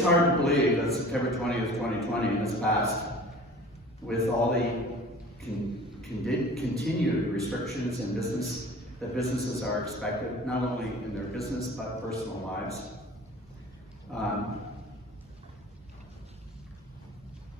it's hard to believe that September 20th, 2020 has passed with all the continued restrictions in business that businesses are expected, not only in their business but personal lives.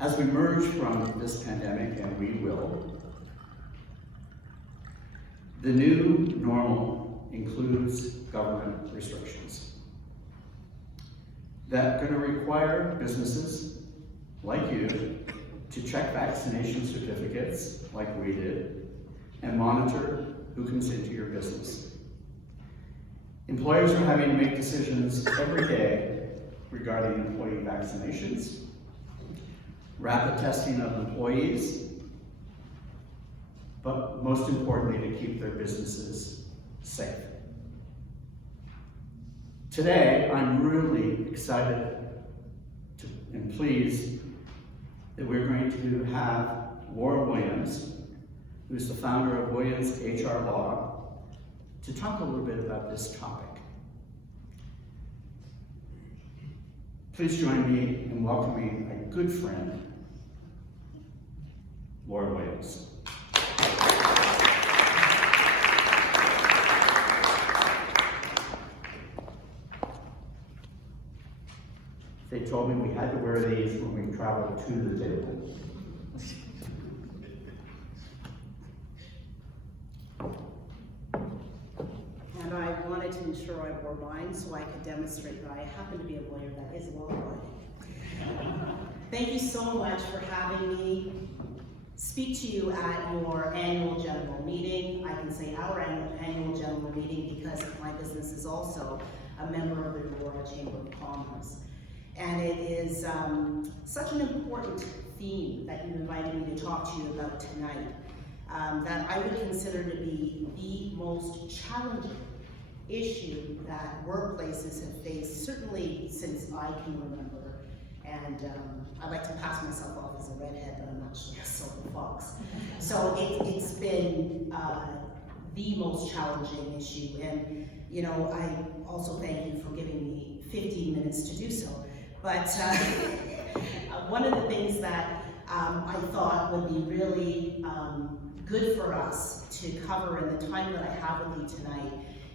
As we emerge from this pandemic, and we will, the new normal includes government restrictions that are going to require businesses like you to check vaccination certificates like we did and monitor who comes into your business. Employers are having to make decisions every day regarding employee vaccinations, rapid testing of employees, but most importantly, to keep their businesses safe. Today, I'm really excited and pleased that we're going to have Aurora Williams, who's the founder of Williams HR Law, to talk a little bit about this topic. Please join me in welcoming a good friend, Aurora Williams. They told me we had to wear these when we traveled to the table. And I wanted to ensure I wore mine so I could demonstrate that I happen to be a lawyer that is law-abiding. Thank you so much for having me speak to you at your annual general meeting. I can say our annual general meeting because my business is also a member of the Aurora Chamber of Commerce. And it is such an important theme that you invited me to talk to you about tonight, that I would consider to be the most challenging issue that workplaces have faced, certainly since I can remember. And I like to pass myself off as a redhead, but I'm actually a silver fox. So it's been the most challenging issue. And you know, I also thank you for giving me 15 minutes to do so. But one of the things that I thought would be really good for us to cover in the time that I have with you tonight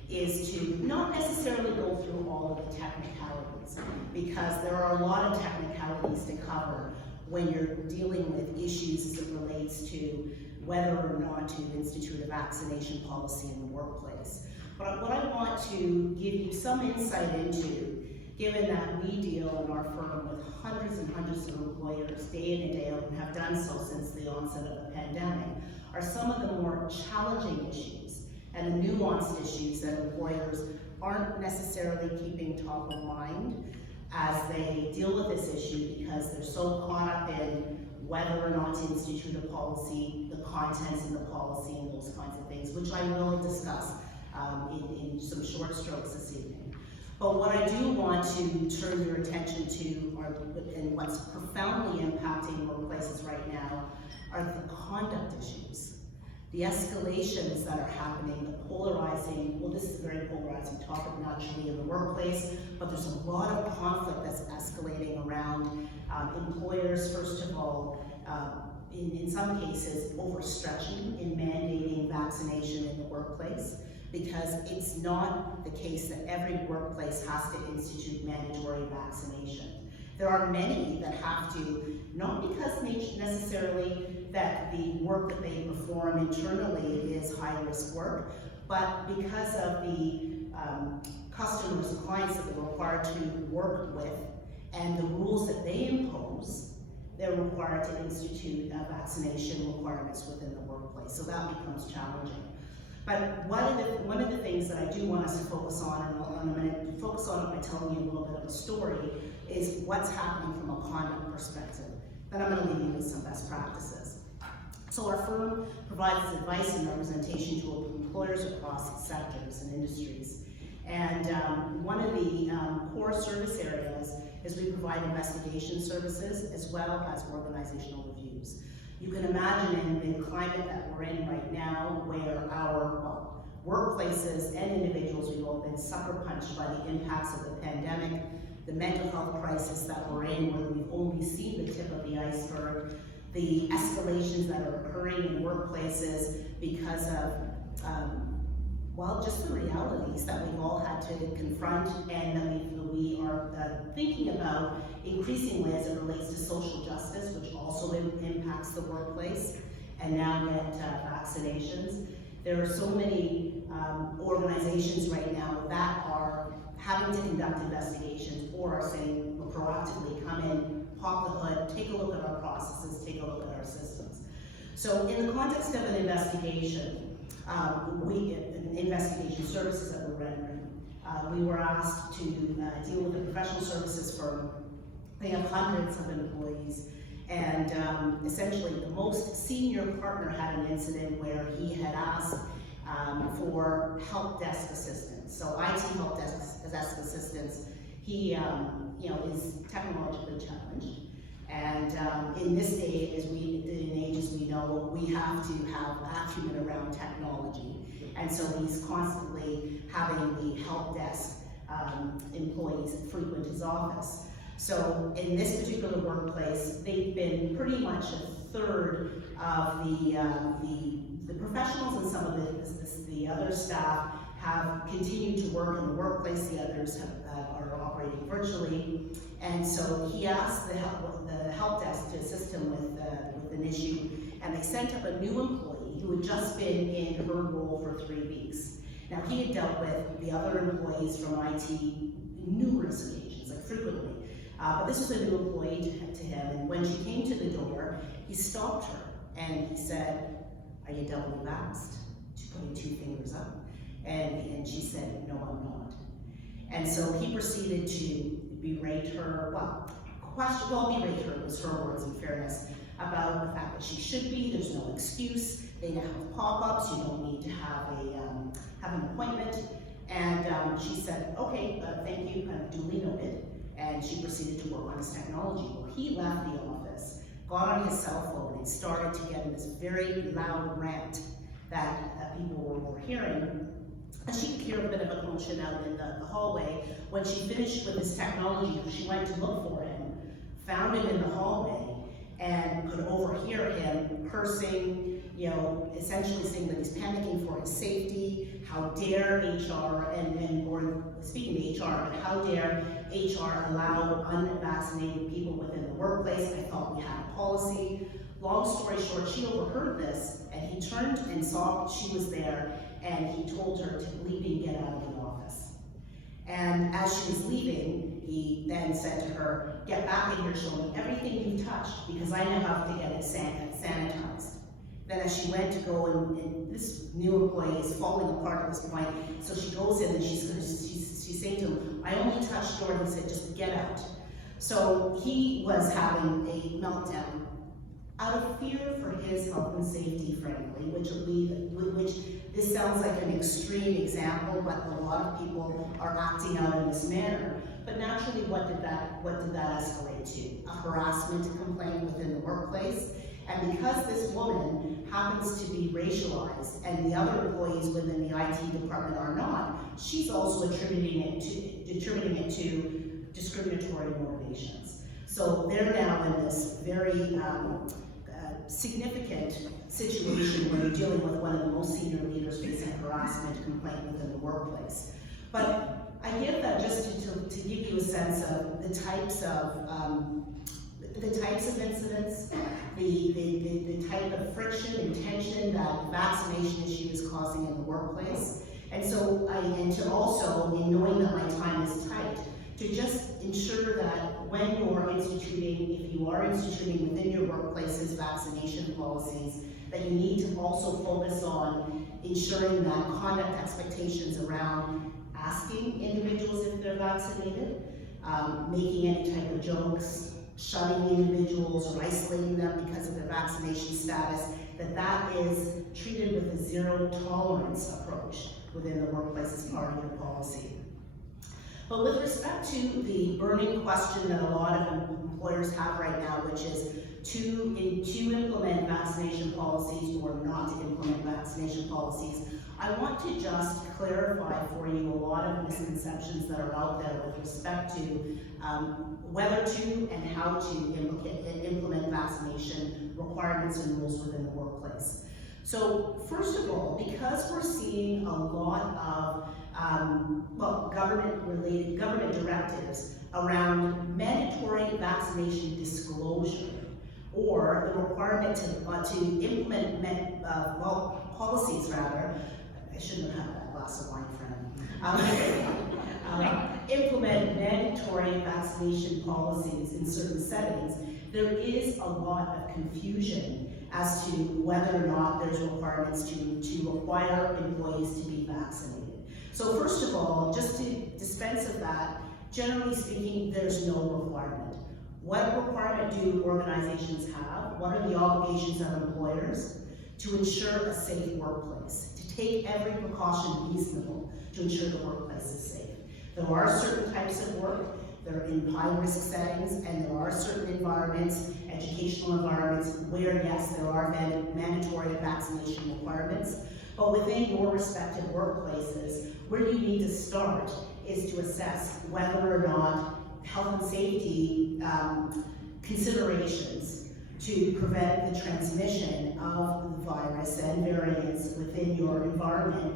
is to not necessarily go through all of the technicalities, because there are a lot of technicalities to cover when you're dealing with issues as it relates to whether or not to institute a vaccination policy in the workplace. But what I want to give you some insight into, given that we deal in our firm with hundreds and hundreds of employers day in and day out, and have done so since the onset of the pandemic, are some of the more challenging issues and the nuanced issues that employers aren't necessarily keeping top of mind as they deal with this issue, because they're so caught up in whether or not to institute a policy, the contents of the policy, and those kinds of things, which I will discuss in some short strokes this evening. But what I do want to turn your attention to, and what's profoundly impacting workplaces right now, are the conduct issues. The escalations that are happening, the polarizing, well, this is a very polarizing topic naturally in the workplace, but there's a lot of conflict that's escalating around employers, first of all, in some cases, overstretching in mandating vaccination in the workplace, because it's not the case that every workplace has to institute mandatory vaccination. There are many that have to, not because necessarily that the work that they perform internally is high-risk work, but because of the customers and clients that they're required to work with and the rules that they impose, they're required to institute vaccination requirements within the workplace. So that becomes challenging. But one of the things that I do want us to focus on, and I'm going to focus on it by telling you a little bit of a story, is what's happening from a conduct perspective. Then I'm going to leave you with some best practices. So our firm provides advice and representation to employers across sectors and industries. And one of the core service areas is we provide investigation services as well as organizational reviews. You can imagine in the climate that we're in right now, where our workplaces and individuals, we've all been sucker punched by the impacts of the pandemic, the mental health crisis that we're in, where we've only seen the tip of the iceberg, the escalations that are occurring in workplaces because of, well, just the realities that we've all had to confront, and that we are thinking about increasingly as it relates to social justice, which also impacts the workplace, and now get vaccinations. There are so many organizations right now that are having to conduct investigations or are saying, we'll proactively come in, pop the hood, take a look at our processes, take a look at our systems. So in the context of an investigation, investigation services that we're rendering, we were asked to deal with a professional services firm. They have hundreds of employees, and essentially the most senior partner had an incident where he had asked for help desk assistance. So IT help desk assistance. He is technologically challenged, and in this day, as we know, we have to have acumen around technology, and so he's constantly having the help desk employees frequent his office. So in this particular workplace, they've been pretty much a third of the professionals, and some of the other staff have continued to work in the workplace. The others are operating virtually, and so he asked the help desk to assist him with an issue, and they sent up a new employee who had just been in her role for 3 weeks. Now, he had dealt with the other employees from IT numerous occasions, like frequently, but this was a new employee to him, and when she came to the door, he stopped her and he said, "Are you doubly vaxxed?" She put 2 fingers up, and she said, "No, I'm not." And so he proceeded to berate her, berate her was her words in fairness, about the fact that she should be, there's no excuse, they now have pop-ups, you don't need to have an appointment. And she said, "Okay, thank you, duly noted." And she proceeded to work on his technology. Well, he left the office, got on his cell phone, and started to get in this very loud rant that people were hearing. And she could hear a bit of a commotion out in the hallway. When she finished with his technology, she went to look for him, found him in the hallway, and could overhear him cursing, essentially saying that he's panicking for his safety. How dare HR, or speaking to HR, but how dare HR allow unvaccinated people within the workplace? I thought we had a policy. Long story short, she overheard this, and he turned and saw she was there, and he told her to bleeping get out of the office. And as she was leaving, he then said to her, "Get back in here, show me everything you've touched, because I know how to get it sanitized." Then as she went to go, and this new employee is falling apart at this point, so she goes in and she's saying to him, "I only touched Jordan." He said, "Just get out." So he was having a meltdown out of fear for his health and safety, frankly, which this sounds like an extreme example, but a lot of people are acting out in this manner. But naturally, what did that escalate to? A harassment complaint within the workplace. And because this woman happens to be racialized and the other employees within the IT department are not, she's also attributing it to discriminatory motivations. So they're now in this very significant situation where you're dealing with one of the most senior leaders facing harassment complaint within the workplace. But I give that just to give you a sense of the types of incidents, the type of friction and tension that the vaccination issue is causing in the workplace. And so, and to also, in knowing that my time is tight, to just ensure that when you're instituting, if you are instituting within your workplaces vaccination policies, that you need to also focus on ensuring that conduct expectations around asking individuals if they're vaccinated, making any type of jokes, shunning individuals or isolating them because of their vaccination status, that is treated with a zero tolerance approach within the workplace as part of your policy. But with respect to the burning question that a lot of employers have right now, which is to implement vaccination policies or not to implement vaccination policies, I want to just clarify for you a lot of misconceptions that are out there with respect to whether to and how to implement vaccination requirements and rules within the workplace. So first of all, because we're seeing a lot of government directives around mandatory vaccination disclosure, or the requirement to implement policies rather. I shouldn't have had that glass of wine, friend. Implement mandatory vaccination policies in certain settings. There is a lot of confusion as to whether or not there's requirements to require employees to be vaccinated. So first of all, just to dispense of that, generally speaking, there's no requirement. What requirement do organizations have? What are the obligations of employers? To ensure a safe workplace, to take every precaution reasonable to ensure the workplace is safe. There are certain types of work that are in high-risk settings, and there are certain environments, educational environments, where yes, there are mandatory vaccination requirements. But within your respective workplaces, where you need to start is to assess whether or not health and safety considerations to prevent the transmission of the virus and variants within your environment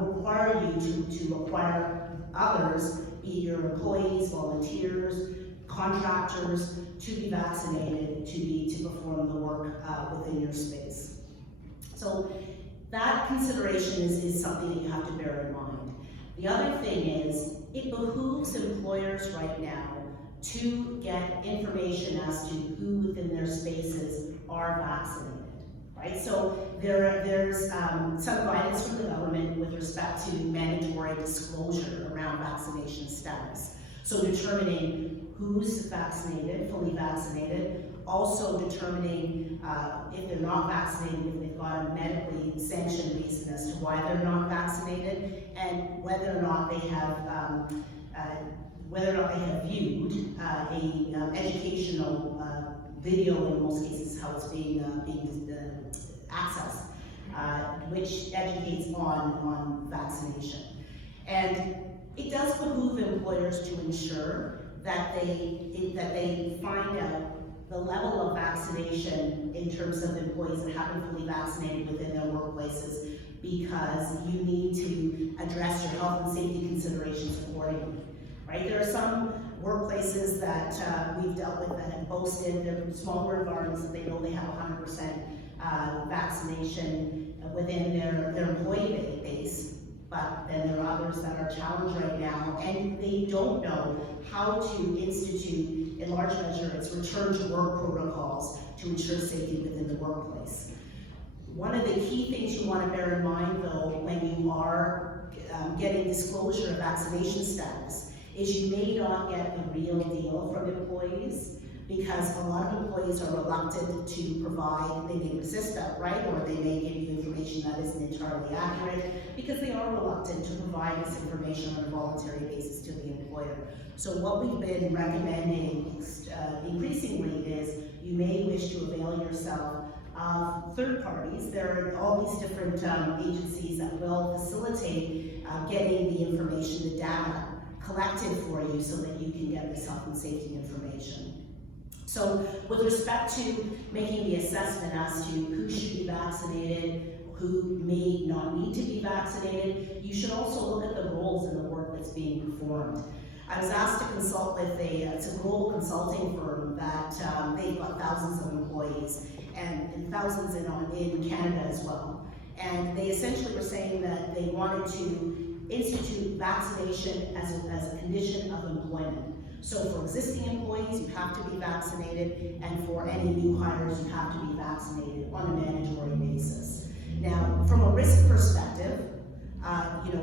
require you to require others, be it your employees, volunteers, contractors, to be vaccinated, to perform the work within your space. So that consideration is something that you have to bear in mind. The other thing is, it behooves employers right now to get information as to who within their spaces are vaccinated, right? So there's some guidance from the government with respect to mandatory disclosure around vaccination status. So determining who's vaccinated, fully vaccinated, also determining if they're not vaccinated, if they've got a medically sanctioned reason as to why they're not vaccinated, and whether or not they have viewed a educational video, in most cases how it's being accessed, which educates on vaccination. And it does behoove employers to ensure that they find out the level of vaccination in terms of employees that have been fully vaccinated within their workplaces, because you need to address your health and safety considerations accordingly. Right? There are some workplaces that we've dealt with that have boasted, they're smaller environments that they know they have 100% vaccination within their employee base, but then there are others that are challenged right now, and they don't know how to institute, in large measure, it's return to work protocols to ensure safety within the workplace. One of the key things you want to bear in mind, though, when you are getting disclosure of vaccination status, is you may not get the real deal from employees, because a lot of employees are reluctant to provide, they may resist that, right? Or they may give you information that isn't entirely accurate, because they are reluctant to provide this information on a voluntary basis to the employer. So what we've been recommending increasingly is you may wish to avail yourself of third parties. There are all these different agencies that will facilitate getting the information, the data, collected for you so that you can get this health and safety information. So with respect to making the assessment as to who should be vaccinated, who may not need to be vaccinated, you should also look at the roles in the work that's being performed. I was asked to consult with it's a global consulting firm that they've got thousands of employees and thousands in Canada as well. And they essentially were saying that they wanted to institute vaccination as a condition of employment. So for existing employees, you have to be vaccinated, and for any new hires, you have to be vaccinated on a mandatory basis. Now, from a risk perspective,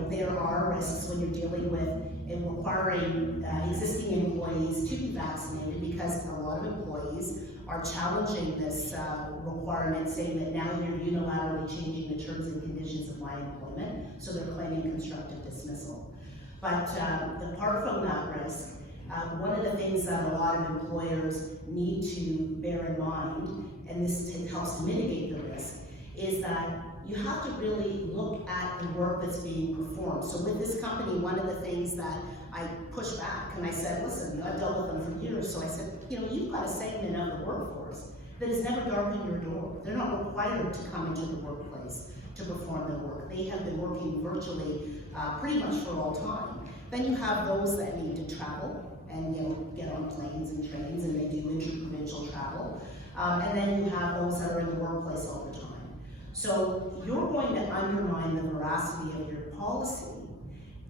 there are risks when you're dealing with and requiring existing employees to be vaccinated, because a lot of employees are challenging this requirement, saying that now you're unilaterally changing the terms and conditions of my employment, so they're claiming constructive dismissal. But apart from that risk, one of the things that a lot of employers need to bear in mind, and this helps to mitigate the risk, is that you have to really look at the work that's being performed. So with this company, one of the things that I pushed back, and I said, listen, I've dealt with them for years, so I said, you've got a segment of the workforce that has never darkened your door. They're not required to come into the workplace to perform their work. They have been working virtually pretty much for all time. Then you have those that need to travel and get on planes and trains, and they do inter-provincial travel. And then you have those that are in the workplace all the time. So you're going to undermine the veracity of your policy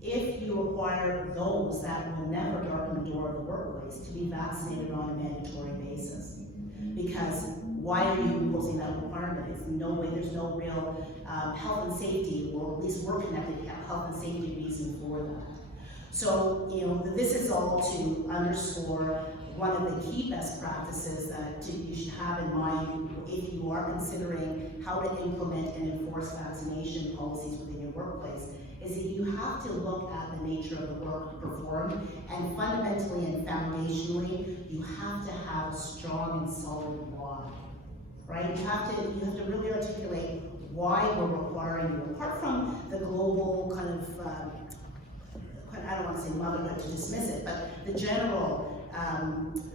if you require those that will never darken the door of the workplace to be vaccinated on a mandatory basis. Because why are you imposing that requirement? It's no way, there's no real health and safety, or at least work-connected health and safety reason for that. So, this is all to underscore one of the key best practices that you should have in mind if you are considering how to implement and enforce vaccination policies within your workplace, is that you have to look at the nature of the work performed, and fundamentally and foundationally, you have to have a strong and solid why, right? You have to really articulate why we're requiring you, apart from the global kind of, I don't want to say motherhood to dismiss it, but the general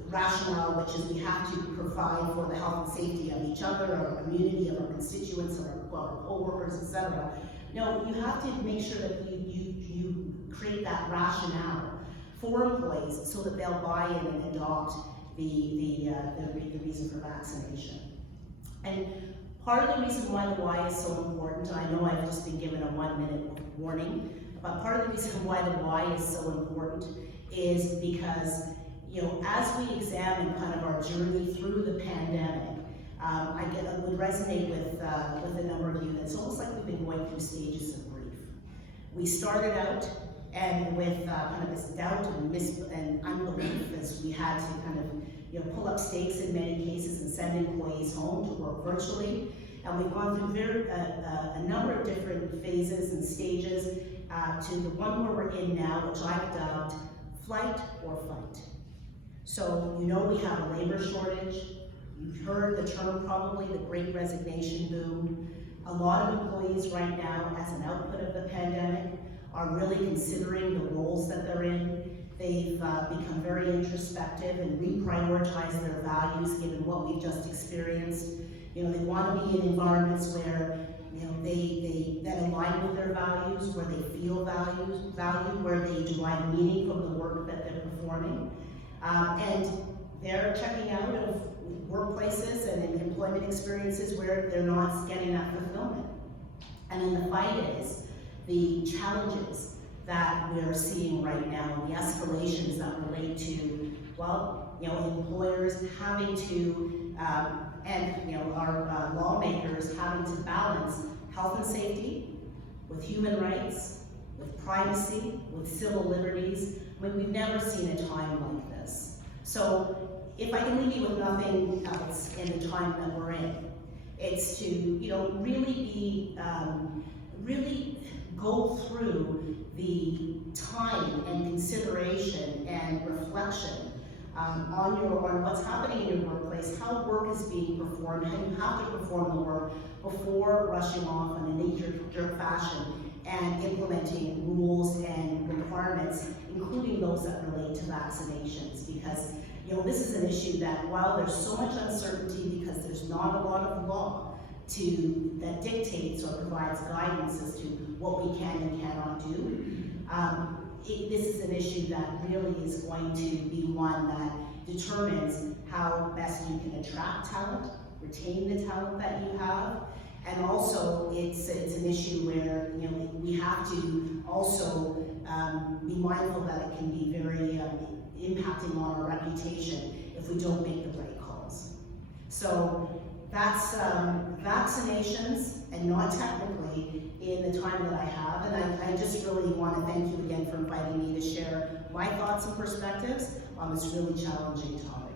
rationale, which is we have to provide for the health and safety of each other, of our community, of our constituents, of our co-workers, etc. No, you have to make sure that you create that rationale for employees so that they'll buy in and adopt the reason for vaccination. And part of the reason why the why is so important, I know I've just been given a 1-minute warning, but part of the reason why the why is so important is because, as we examine kind of our journey through the pandemic, I would resonate with a number of you. It's almost like we've been going through stages of grief. We started out and with kind of this doubt and unbelief, as we had to kind of pull up stakes in many cases and send employees home to work virtually. And we've gone through a number of different phases and stages to the one where we're in now, which I've dubbed flight or fight. So we have a labor shortage. You've heard the term probably, the Great Resignation boom. A lot of employees right now, as an output of the pandemic, are really considering the roles that they're in. They've become very introspective and reprioritize their values given what we've just experienced. They want to be in environments where that align with their values, where they feel valued, where they derive meaning from the work that they're performing. And they're checking out of workplaces and in employment experiences where they're not getting that fulfillment. And then the fight is the challenges that we're seeing right now, the escalations that relate to, employers having to, and our lawmakers having to balance health and safety with human rights, with privacy, with civil liberties. We've never seen a time like this. So if I can leave you with nothing else in the time that we're in, it's to really go through the time and consideration and reflection on what's happening in your workplace, how work is being performed, how you have to perform the work before rushing off in a knee-jerk fashion and implementing rules and requirements, including those that relate to vaccinations. Because this is an issue that, while there's so much uncertainty because there's not a lot of law that dictates or provides guidance as to what we can and cannot do, this is an issue that really is going to be one that determines how best you can attract talent, retain the talent that you have, and also it's an issue where we have to also be mindful that it can be very impacting on our reputation if we don't make the right calls. So that's vaccinations, and not technically in the time that I have. And I just really want to thank you again for inviting me to share my thoughts and perspectives on this really challenging topic.